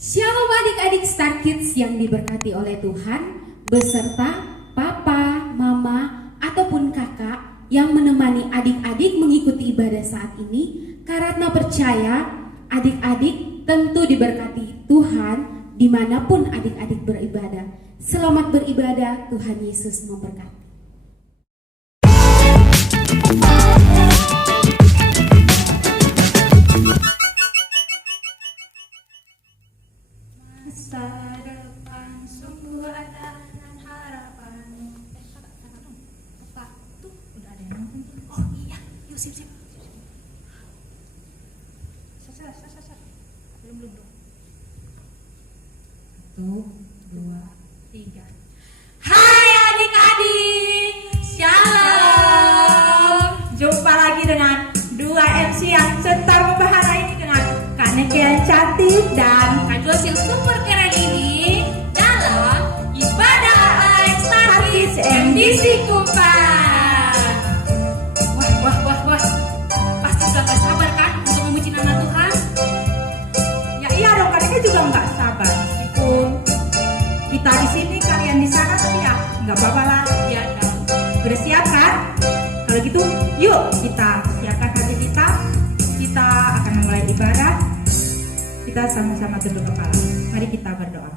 Shalom adik-adik Star Kids yang diberkati oleh Tuhan, beserta papa, mama, ataupun kakak yang menemani adik-adik mengikuti ibadah saat ini. Karena percaya, adik-adik tentu diberkati Tuhan dimanapun adik-adik beribadah. Selamat beribadah, Tuhan Yesus memberkati. Masa depan sungguh ada dan harapan. Apa tuh? Udah ada yang nonton tuh. Oh iya, yuk sip. Sat. Belum. 1, 2, 3. Hai adik-adik, shalom. Jumpa lagi dengan dua MC yang setar membahana ini dengan Kak Neki yang cantik dan Kak Jos yang super keren ini dalam ibadah online Star Kids MDC Kupang. Wah, pasti sudah gak sabar kan untuk memuji nama Tuhan? ya iya dong, Kak Neki juga nggak sabar meskipun kita di sini kalian di sana, tapi ya nggak apa-apa lah. Ya dong. Udah siap kan? Kalau gitu, yuk kita siapkan hati kita. Kita akan memulai ibadah. Kita sama-sama tunduk kepala. Mari kita berdoa.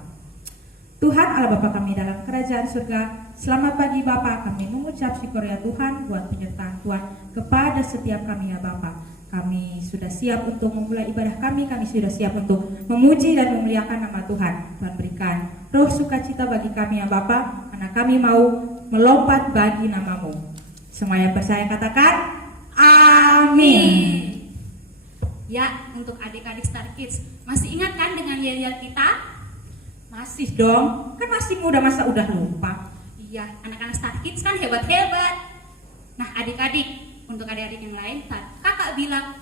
Tuhan Allah Bapa kami dalam kerajaan surga, selamat pagi Bapa. Kami mengucap syukur ya Tuhan buat penyertaan Tuhan kepada setiap kami ya Bapa. Kami sudah siap untuk memulai ibadah kami. Kami sudah siap untuk memuji dan memuliakan nama Tuhan. Tuhan berikan roh sukacita bagi kami ya Bapa, karena kami mau melompat bagi namamu. Semua yang percaya katakan amin. Ya, untuk adik-adik Star Kids, masih ingat kan dengan yel-yel kita? Masih dong, kan masih muda, masa udah lupa. Iya, anak-anak Star Kids kan hebat-hebat. Nah adik-adik, untuk adik-adik yang lain, kakak bilang,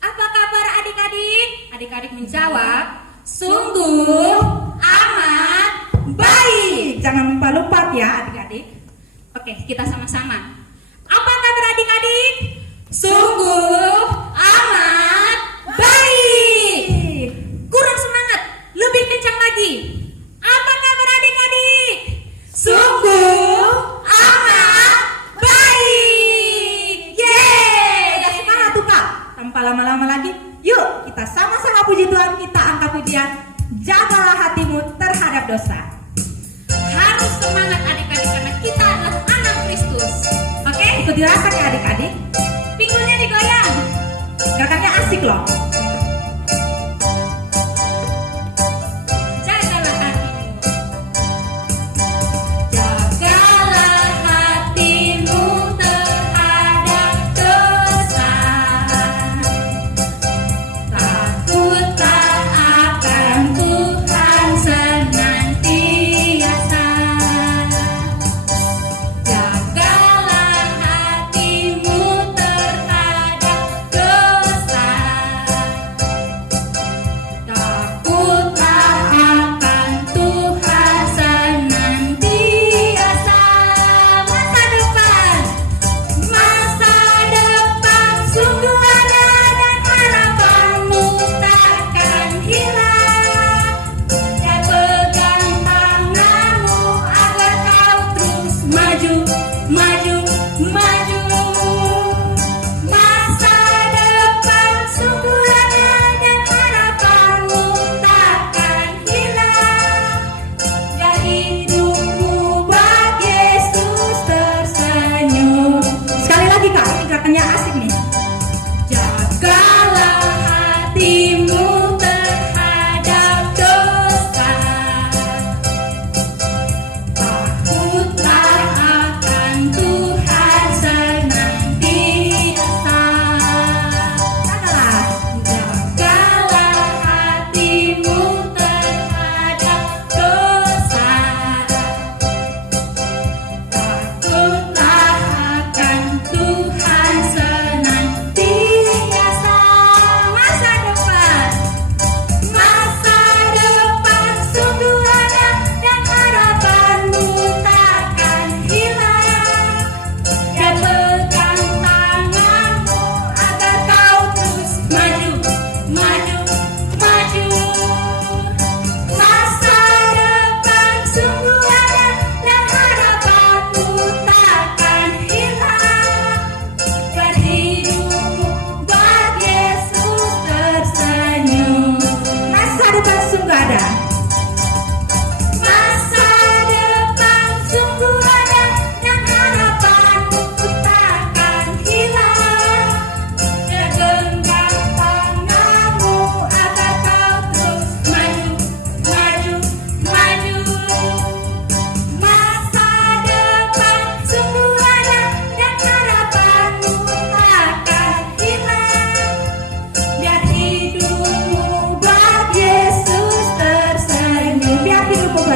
apa kabar adik-adik? Adik-adik menjawab, sungguh amat baik. Jangan lupa-lupa ya adik-adik. Oke, kita sama-sama. Apa kabar adik-adik? Sungguh amat baik. Kurang semangat, lebih kencang lagi. Apa kabar adik-adik? Sungguh amat baik. Yeay! Udah semangat tuh Kak. Tanpa lama-lama lagi, yuk kita sama-sama puji Tuhan. Kita angkat pujian, jagalah hatimu terhadap dosa. Harus semangat adik-adik karena kita adalah anak Kristus. Oke? Ikut dirasakan ya adik-adik. Pinggulnya digoyang. Gerakannya asik loh. Jagalah hatimu. Jagalah hatimu terhadap dosa. Takutlah akan Tuhan senantiasa. Jagalah hatimu terhadap dosa.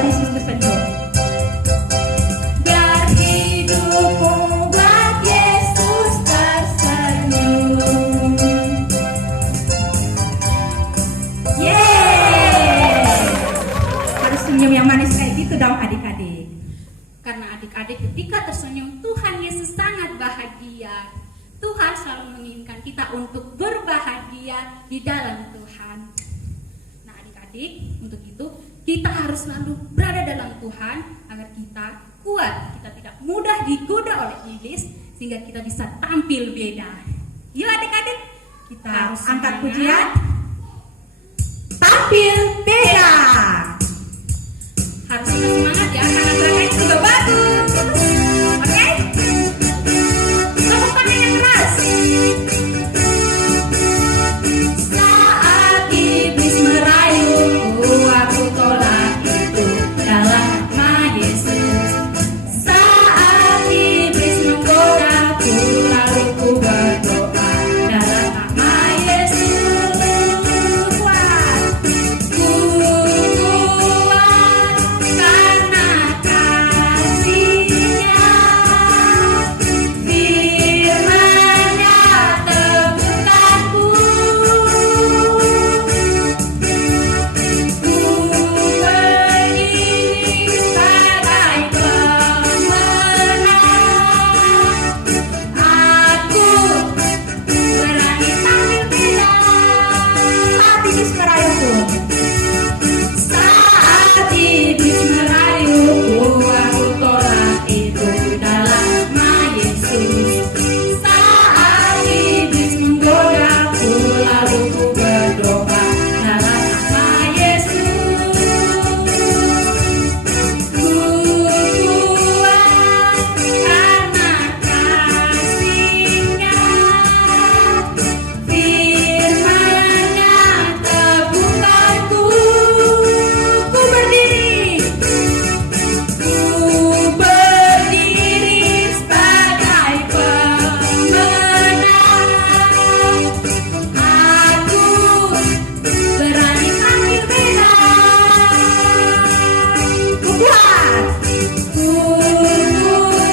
Tuhan Yesus tersenyum. Biar hidupku buat Yesus tersenyum. Yeay! Harus senyum yang manis kayak gitu dong adik-adik. Karena adik-adik ketika tersenyum, Tuhan Yesus sangat bahagia. Tuhan selalu menginginkan kita untuk berbahagia di dalam Tuhan. Nah adik-adik, untuk itu kita harus selalu berada dalam Tuhan agar kita kuat, kita tidak mudah digoda oleh iblis, sehingga kita bisa tampil beda. Yuk adik-adik, Kita harus angkat semangat. pujian. Tampil beda. Harus kita semangat ya, karena gerakannya juga bagus. Oke? Tepuk tangan yang keras. Saat iblis merayuku, aku tolak itu dalam nama Yesus. Saat iblis menggodaku, lalu ku berdoa dalam nama Yesus. Kuat, kuat karena kasih-Nya. Firman-Nya teguhkanku. Ku berdiri sebagai pemenang. Aku berani tampil beda. Saat iblis merayuku. Saat iblis merayuku, aku tolak itu dalam nama Yesus. Saat iblis menggodaku, lalu ku berdoa dalam nama Yesus. Ku kuat karena kasih-Nya. Firman-Nya teguhkanku. Ku berdiri sebagai pemenang. Aku berani tampil beda. Ku kuat. Ku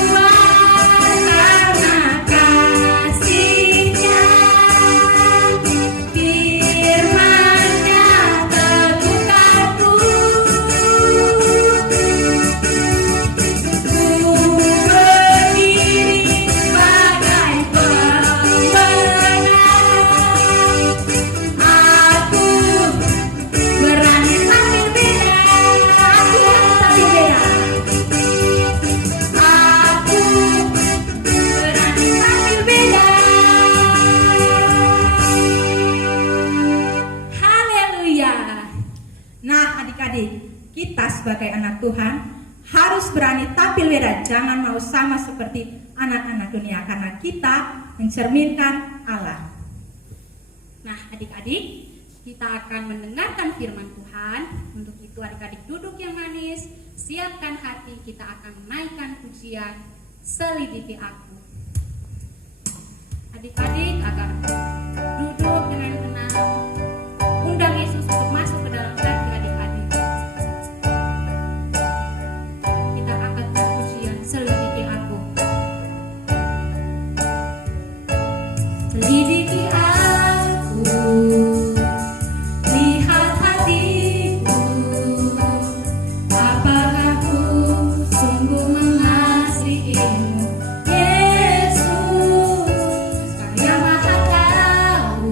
kuat karena kasih-Nya. Firman-Nya teguhkanku. Ku berdiri sebagai pemenang. Aku berani tampil beda. Aku tampil beda. Aku berani tampil beda. Haleluya. Nah adik-adik, kita sebagai anak Tuhan harus berani tampil beda. Jangan mau sama seperti anak-anak dunia, karena kita mencerminkan Allah. Nah, adik-adik, kita akan mendengarkan firman Tuhan. Untuk itu adik-adik duduk yang manis, siapkan hati, kita akan menaikkan pujian Selidiki Aku. Adik-adik akan duduk dengan tenang. Undang Yesus untuk masuk ke dalam hati adik-adik. Kita angkat pujian Selidiki Aku. Selidiki aku, lihat hatiku, apakah ku sungguh mengasihimu, Yesus, Kau yang Maha Tahu.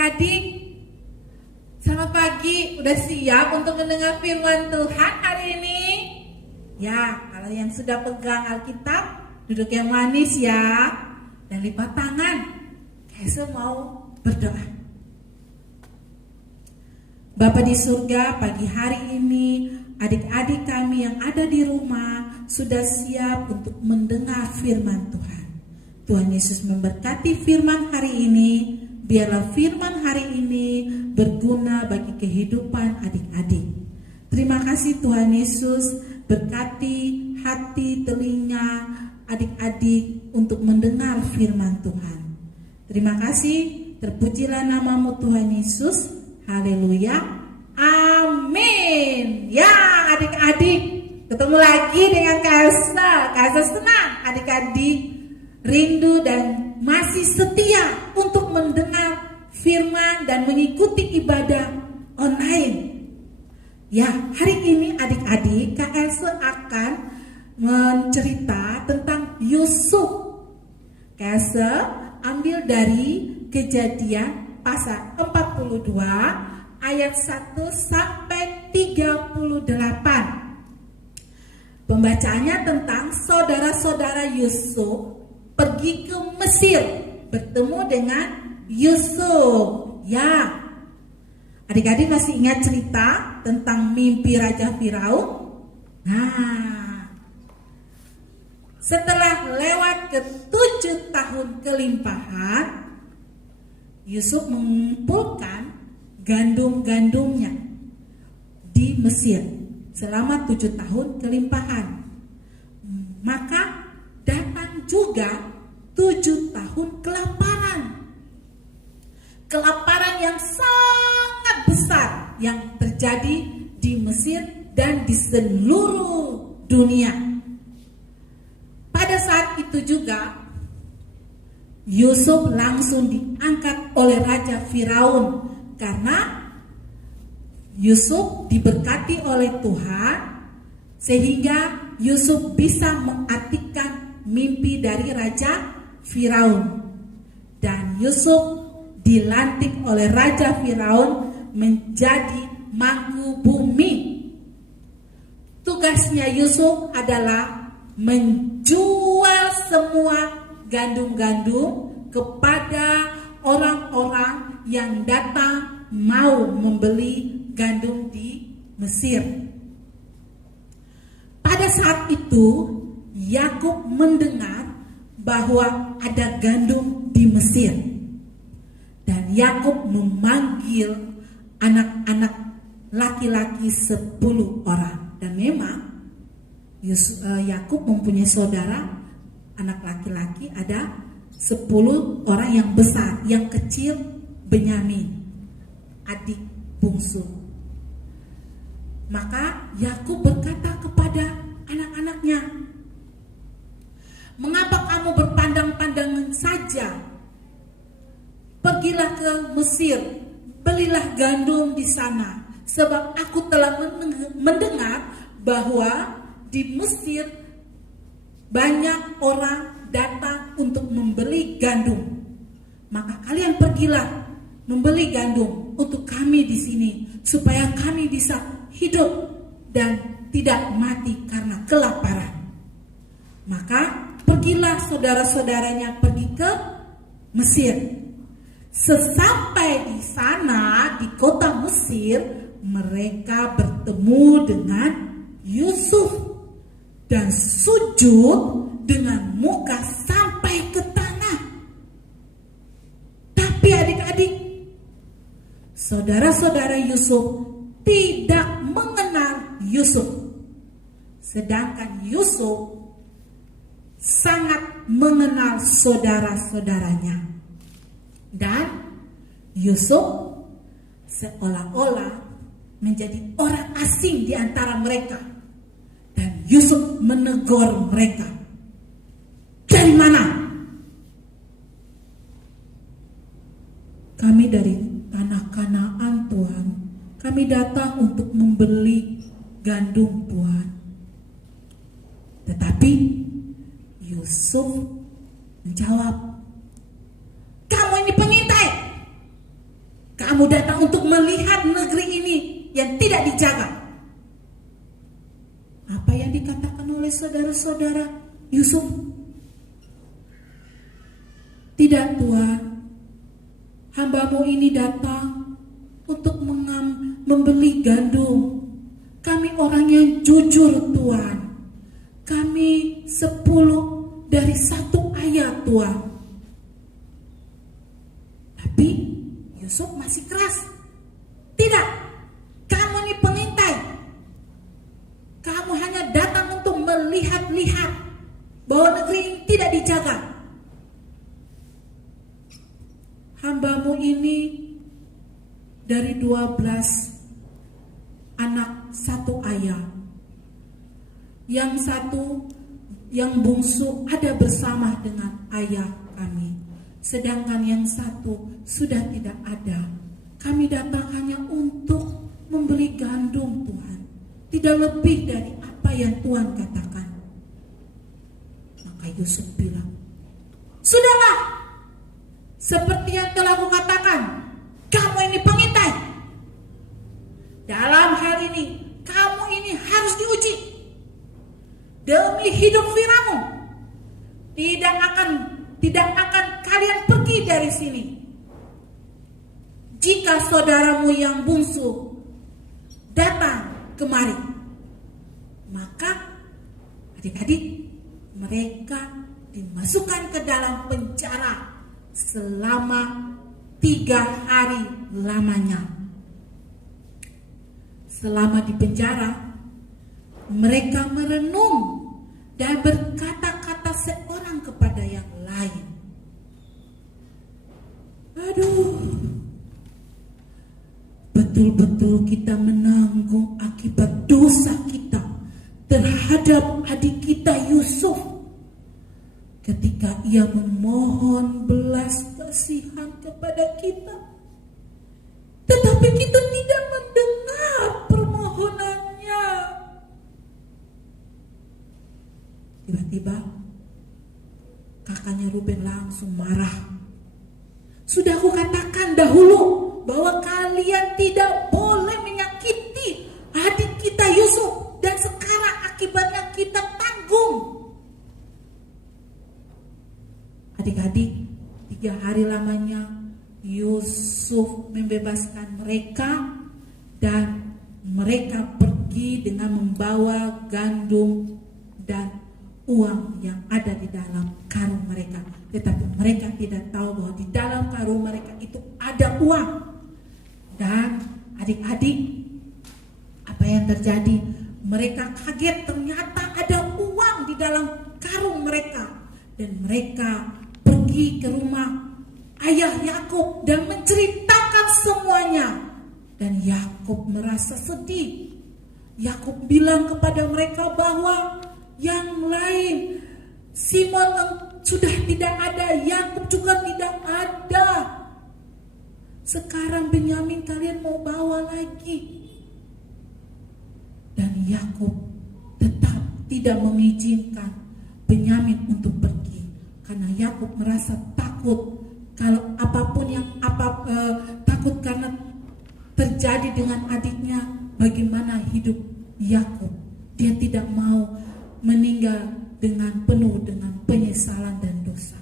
Adik-adik, selamat pagi. Udah siap untuk mendengar firman Tuhan hari ini? Ya, kalau yang sudah pegang Alkitab, duduk yang manis ya, dan lipat tangan. Kayak mau berdoa. Bapa di surga, pagi hari ini adik-adik kami yang ada di rumah sudah siap untuk mendengar firman Tuhan. Tuhan Yesus memberkati firman hari ini. Biarlah firman hari ini berguna bagi kehidupan adik-adik. Terima kasih Tuhan Yesus, berkati hati, telinga adik-adik untuk mendengar firman Tuhan. Terima kasih, terpujilah namamu Tuhan Yesus. Haleluya, amin. Ya adik-adik, ketemu lagi dengan Kak Elsa senang adik-adik rindu dan masih setia untuk mendengar firman dan mengikuti ibadah online. Ya, hari ini adik-adik Kak Elsa akan mencerita tentang Yusuf. Kak Elsa ambil dari Kejadian pasal 42 ayat 1 sampai 38. Pembacaannya tentang saudara-saudara Yusuf pergi ke Mesir bertemu dengan Yusuf. Ya, adik-adik masih ingat cerita tentang mimpi Raja Firaun? Nah, setelah lewat ke 7 tahun kelimpahan, Yusuf mengumpulkan gandum-gandumnya di Mesir selama 7 tahun kelimpahan. Maka datang juga 7 tahun kelaparan. Kelaparan yang sangat besar yang terjadi di Mesir dan di seluruh dunia. Pada saat itu juga Yusuf langsung diangkat oleh Raja Firaun karena Yusuf diberkati oleh Tuhan sehingga Yusuf bisa mengartikan mimpi dari Raja Firaun. Dan Yusuf dilantik oleh Raja Firaun menjadi mangku bumi. Tugasnya Yusuf adalah menjual semua gandum-gandum kepada orang-orang yang datang mau membeli gandum di Mesir. Pada saat itu Yakub mendengar bahwa ada gandum di Mesir. Dan Yakub memanggil anak-anak laki-laki 10 orang. Dan memang Yakub mempunyai saudara anak laki-laki ada 10 orang yang besar, yang kecil Benyamin, adik bungsu. Maka Yakub berkata kepada anak-anaknya, "Mengapa kamu berpandang-pandangan saja? Pergilah ke Mesir, belilah gandum di sana, sebab aku telah mendengar bahwa di Mesir banyak orang datang untuk membeli gandum. Maka kalian pergilah membeli gandum untuk kami di sini, supaya kami bisa hidup dan tidak mati karena kelaparan." Maka pergilah saudara-saudaranya pergi ke Mesir. Sesampai di sana di kota Mesir, mereka bertemu dengan Yusuf dan sujud dengan muka sampai ke tanah. Tapi adik-adik, saudara-saudara Yusuf tidak mengenal Yusuf, sedangkan Yusuf sangat mengenal saudara-saudaranya. Dan Yusuf seolah-olah menjadi orang asing di antara mereka. Dan Yusuf menegur mereka, "Dari mana?" "Kami dari tanah Kanaan, Tuhan. Kami datang untuk membeli gandum, Tuhan." Tetapi Yusuf menjawab, "Kamu ini pengintai. Kamu datang untuk melihat negeri ini yang tidak dijaga. Apa yang dikatakan oleh saudara-saudara Yusuf? Tidak, Tuhan. Hambamu ini datang untuk membeli gandum. Kami orang yang jujur, Tuhan. Kami 10 dari 1 ayah, Tuhan. Tapi Yusuf masih keras. Tidak, kamu ini pengintai. Kamu hanya datang untuk melihat-lihat bahwa negeri ini tidak dijaga. Hambamu ini dari 12 anak 1 ayah. Yang satu, yang bungsu ada bersama dengan ayah kami. Sedangkan yang satu sudah tidak ada. Kami datang hanya untuk membeli gandum, Tuhan. Tidak lebih dari apa yang Tuhan katakan. Maka Yusuf bilang, sudahlah, seperti yang telah kukatakan, kamu ini pengintai. Dalam hal ini, kamu ini harus diuji. Demi hidup Firaun, tidak akan kalian pergi dari sini. Jika saudaramu yang bungsu datang kemari, maka adik-adik mereka dimasukkan ke dalam penjara selama 3 hari lamanya. Selama di penjara, mereka merenung dan berkata-kata seorang kepada yang lain. Aduh, betul-betul kita menanggung akibat dosa kita terhadap adik kita Yusuf ketika ia memohon belas kasihan kepada kita, tetapi kita tidak mendengar permohonannya. Tiba-tiba kakaknya Ruben langsung marah. Sudah aku katakan dahulu bahwa kalian tidak boleh menyakiti adik kita Yusuf, dan sekarang akibatnya kita tanggung. Adik-adik, 3 hari lamanya Yusuf membebaskan mereka, dan mereka pergi dengan membawa gandum dan uang yang ada di dalam karung mereka. Tetapi mereka tidak tahu bahwa di dalam karung mereka itu ada uang. Dan adik-adik, apa yang terjadi? Mereka kaget, ternyata ada uang di dalam karung mereka. Dan mereka pergi ke rumah ayah Yakub dan menceritakan semuanya. Dan Yakub merasa sedih. Yakub bilang kepada mereka bahwa yang lain, Simon sudah tidak ada, Yakub juga tidak ada. Sekarang Benyamin kalian mau bawa lagi. Dan Yakub tetap tidak mengizinkan Benyamin untuk pergi, karena Yakub merasa takut kalau apapun yang takut karena terjadi dengan adiknya, bagaimana hidup Yakub. Dia tidak mau meninggal dengan penuh dengan penyesalan dan dosa.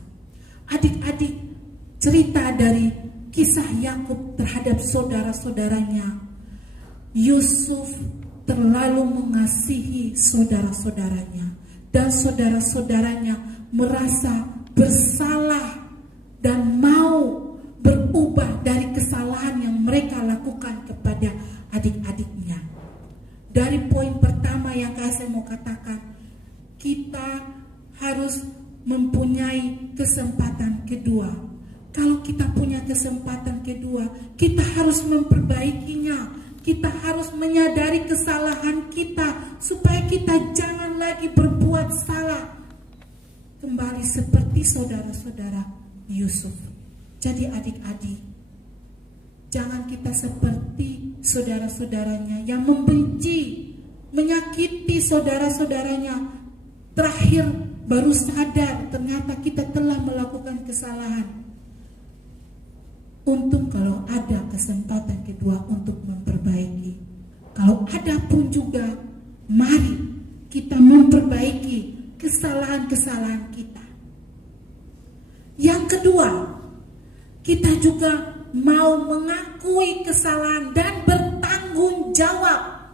Adik-adik, cerita dari kisah Yakub terhadap saudara-saudaranya. Yusuf terlalu mengasihi saudara-saudaranya, dan saudara-saudaranya merasa bersalah dan mau berubah dari kesalahan yang mereka lakukan kepada adik-adiknya. Dari poin pertama yang saya mau katakan, kita harus mempunyai kesempatan kedua. Kalau kita punya kesempatan kedua, kita harus memperbaikinya. Kita harus menyadari kesalahan kita supaya kita jangan lagi berbuat salah kembali seperti saudara-saudara Yusuf. Jadi adik-adik, jangan kita seperti saudara-saudaranya yang membenci, menyakiti saudara-saudaranya. Terakhir baru sadar ternyata kita telah melakukan kesalahan. untung kalau ada kesempatan kedua untuk memperbaiki. Kalau ada pun juga, mari kita memperbaiki kesalahan-kesalahan kita. Yang kedua, kita juga mau mengakui kesalahan dan bertanggung jawab.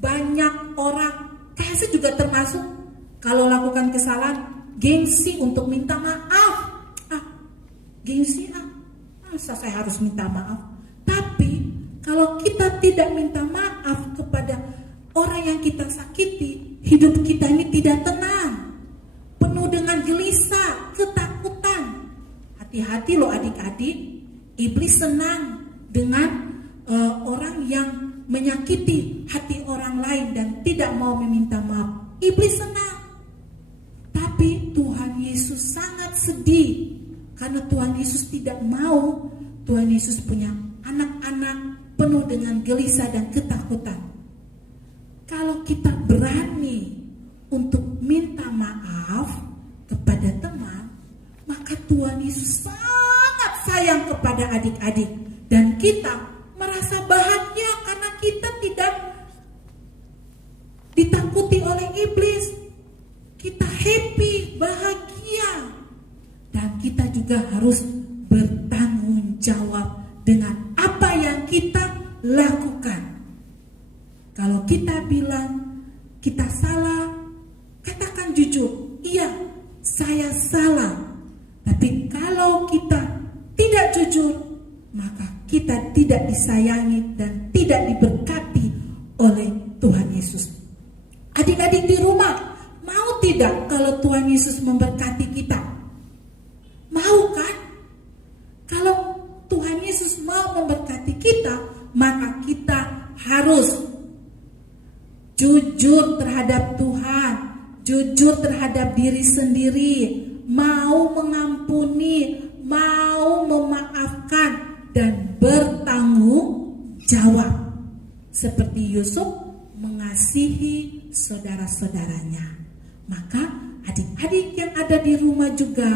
Banyak orang, saya juga termasuk, kalau lakukan kesalahan, gengsi untuk minta maaf. Gengsi, masa saya harus minta maaf? Tapi kalau kita tidak minta maaf kepada orang yang kita sakiti, hidup kita ini tidak tenang, penuh dengan gelisah, ketakutan. Hati-hati loh adik-adik, iblis senang dengan orang yang menyakiti hati orang lain dan tidak mau meminta maaf. Iblis senang. Tapi Tuhan Yesus sangat sedih karena Tuhan Yesus tidak mau Tuhan Yesus punya anak-anak penuh dengan gelisah dan ketakutan. Kalau kita berani untuk minta maaf kepada teman, maka Tuhan Yesus sangat sayang kepada adik-adik, dan kita merasa bahagia karena kita tidak ditakuti oleh iblis. Kita happy, bahagia, dan kita juga harus bertanggung jawab dengan apa yang kita lakukan. Kalau kita bilang kita salah, katakan jujur, iya, saya salah. Tapi kalau kita tidak jujur, maka kita tidak disayangi dan tidak diberkati oleh Tuhan Yesus. Adik-adik di rumah, mau tidak kalau Tuhan Yesus memberkati kita? Mau kan? Kalau Tuhan Yesus mau memberkati kita, maka kita harus jujur terhadap Tuhan, jujur terhadap diri sendiri, mau mengampuni, mau memaafkan, dan bertanggung jawab. Seperti Yusuf mengasihi saudara-saudaranya. Maka adik-adik yang ada di rumah juga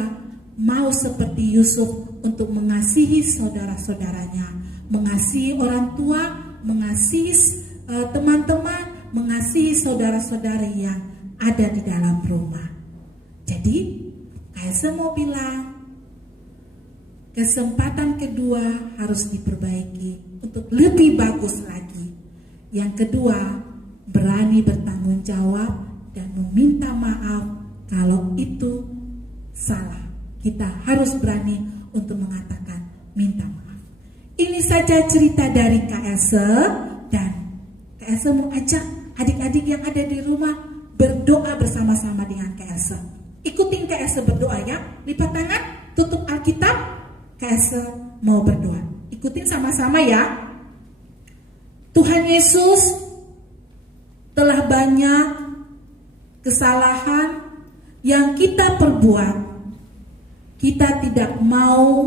mau seperti Yusuf untuk mengasihi saudara-saudaranya, mengasihi orang tua, mengasihi teman-teman, mengasihi saudara-saudari yang ada di dalam rumah. Jadi, saya mau bilang, kesempatan kedua harus diperbaiki untuk lebih bagus lagi. Yang kedua, berani bertanggung jawab dan meminta maaf kalau itu salah. Kita harus berani untuk mengatakan minta maaf. Ini saja cerita dari Kak Else, dan Kak Else mau ajak adik-adik yang ada di rumah berdoa bersama-sama dengan Kak Else. Ikutin Kak Else berdoa ya. Lipat tangan, tutup Alkitab. Kak Else mau berdoa. Ikutin sama-sama ya. Tuhan Yesus, telah banyak kesalahan yang kita perbuat. Kita tidak mau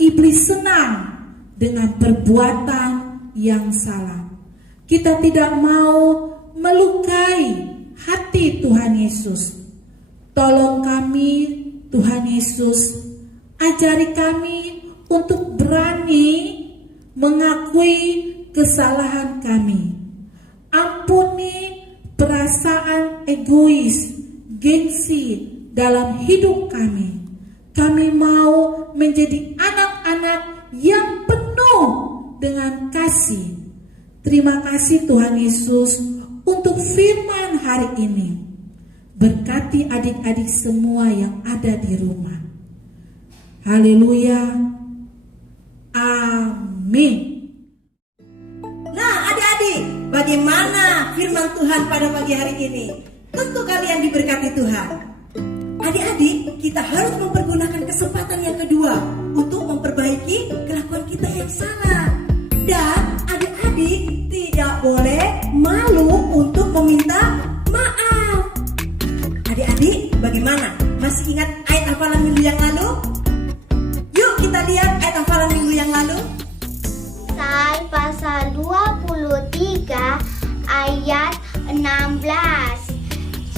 iblis senang dengan perbuatan yang salah. Kita tidak mau melukai hati Tuhan Yesus. Tolong kami, Tuhan Yesus, ajari kami untuk berani mengakui kesalahan kami. Ampuni perasaan egois, gengsi dalam hidup kami. Kami mau menjadi anak-anak yang penuh dengan kasih. Terima kasih Tuhan Yesus untuk firman hari ini. Berkati adik-adik semua yang ada di rumah. Haleluya. Amin. Nah adik-adik, bagaimana firman Tuhan pada pagi hari ini? Tentu kalian diberkati Tuhan. Adik-adik, kita harus mempergunakan kesempatan yang kedua untuk memperbaiki kelakuan kita yang salah. Dan adik-adik tidak boleh malu untuk meminta maaf. Adik-adik, bagaimana? Masih ingat ayat hafalan minggu yang lalu? Yuk kita lihat ayat hafalan minggu yang lalu. Amsal pasal 23 ayat 16.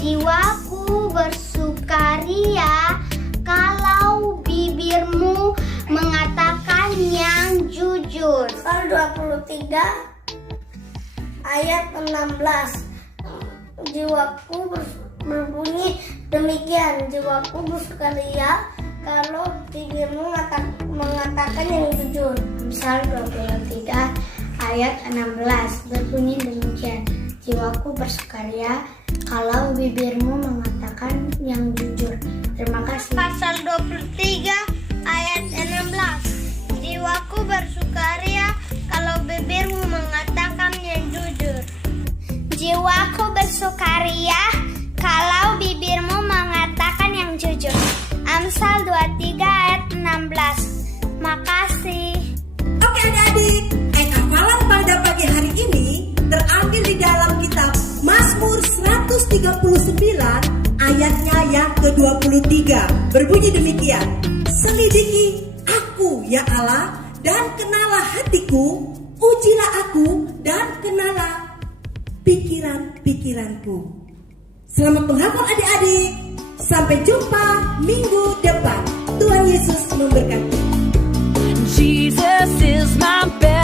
Jiwaku bersukaria kalau ayat 16. Jiwaku berbunyi demikian, jiwaku bersukaria kalau bibirmu mengatakan yang jujur. Amsal 23 ayat 16 berbunyi demikian, jiwaku bersukaria kalau bibirmu mengatakan yang jujur. Terima kasih. Pasal 23 ayat 16, jiwaku bersukaria kalau bibirmu mengatakan yang jujur. Jiwaku bersukaria kalau bibirmu mengatakan yang jujur. Amsal 23 ayat 16. Makasih. Oke adik-adik, hafalan pada pagi hari ini terambil di dalam kitab Mazmur 139 ayatnya yang ke-23. Berbunyi demikian, selidiki aku ya Allah dan kenalah hatiku, ujilah aku dan kenalah pikiran-pikiranku. Selamat menghafal adik-adik. Sampai jumpa minggu depan. Tuhan Yesus memberkati. Jesus is my best